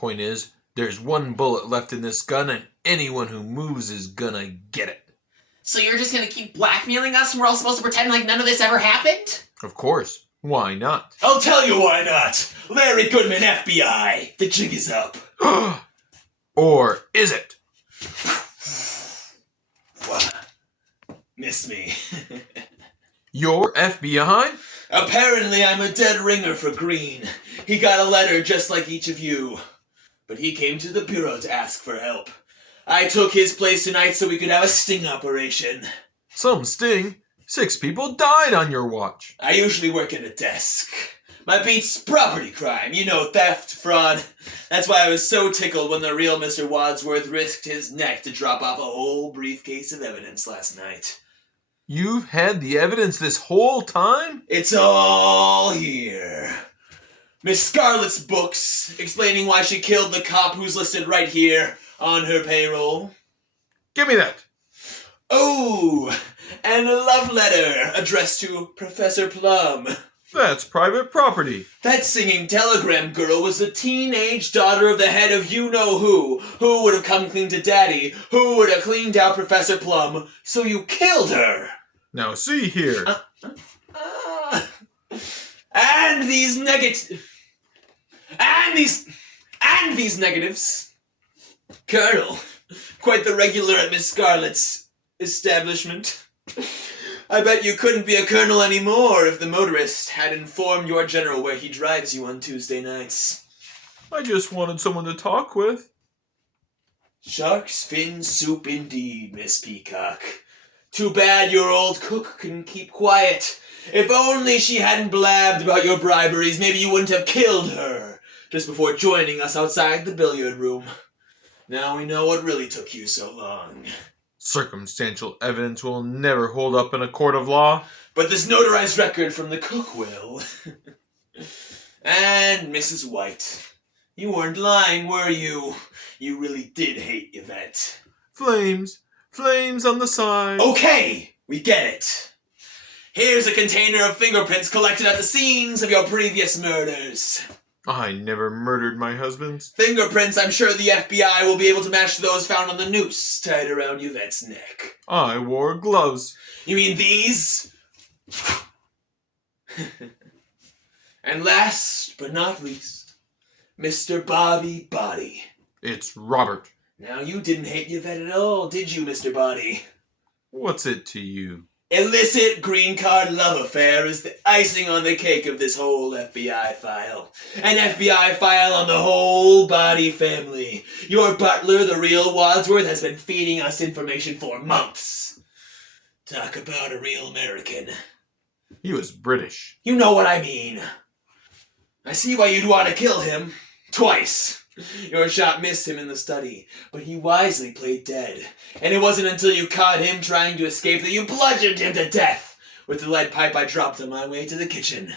Point is, there's one bullet left in this gun, and anyone who moves is gonna get it. So you're just gonna keep blackmailing us and we're all supposed to pretend like none of this ever happened? Of course. Why not? I'll tell you why not. Larry Goodman, FBI. The jig is up. Or is it? What? Miss me. You're FBI? Apparently I'm a dead ringer for Green. He got a letter just like each of you. But he came to the Bureau to ask for help. I took his place tonight so we could have a sting operation. Some sting? 6 people died on your watch. I usually work at a desk. My beat's property crime. You know, theft, fraud. That's why I was so tickled when the real Mr. Wadsworth risked his neck to drop off a whole briefcase of evidence last night. You've had the evidence this whole time? It's all here. Miss Scarlett's books explaining why she killed the cop who's listed right here on her payroll. Give me that. Oh, and a love letter addressed to Professor Plum. That's private property. That singing telegram girl was the teenage daughter of the head of you-know-who would have come clean to Daddy, who would have cleaned out Professor Plum, so you killed her. Now see here. And these negatives. Colonel, quite the regular at Miss Scarlett's establishment. I bet you couldn't be a colonel anymore if the motorist had informed your general where he drives you on Tuesday nights. I just wanted someone to talk with. Shark's fin soup indeed, Miss Peacock. Too bad your old cook couldn't keep quiet. If only she hadn't blabbed about your briberies, maybe you wouldn't have killed her just before joining us outside the billiard room. Now we know what really took you so long. Circumstantial evidence will never hold up in a court of law. But this notarized record from the cook will. And Mrs. White, you weren't lying, were you? You really did hate Yvette. Flames on the side. Okay, we get it. Here's a container of fingerprints collected at the scenes of your previous murders. I never murdered my husband. Fingerprints I'm sure the FBI will be able to match those found on the noose tied around Yvette's neck. I wore gloves. You mean these? And last but not least, Mr. Bobby Body. It's Robert. Now you didn't hate Yvette at all, did you, Mr. Body? What's it to you? Illicit green card love affair is the icing on the cake of this whole FBI file. An FBI file on the whole Body family. Your butler, the real Wadsworth, has been feeding us information for months. Talk about a real American. He was British. You know what I mean. I see why you'd want to kill him. Twice. Your shot missed him in the study, but he wisely played dead. And it wasn't until you caught him trying to escape that you bludgeoned him to death with the lead pipe I dropped on my way to the kitchen.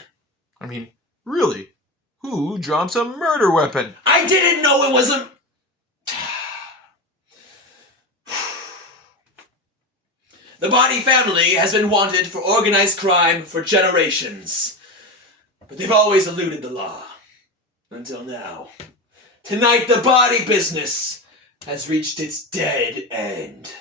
I mean, really? Who drops a murder weapon? I didn't know it was a... The Body family has been wanted for organized crime for generations. But they've always eluded the law. Until now. Tonight, the Body business has reached its dead end.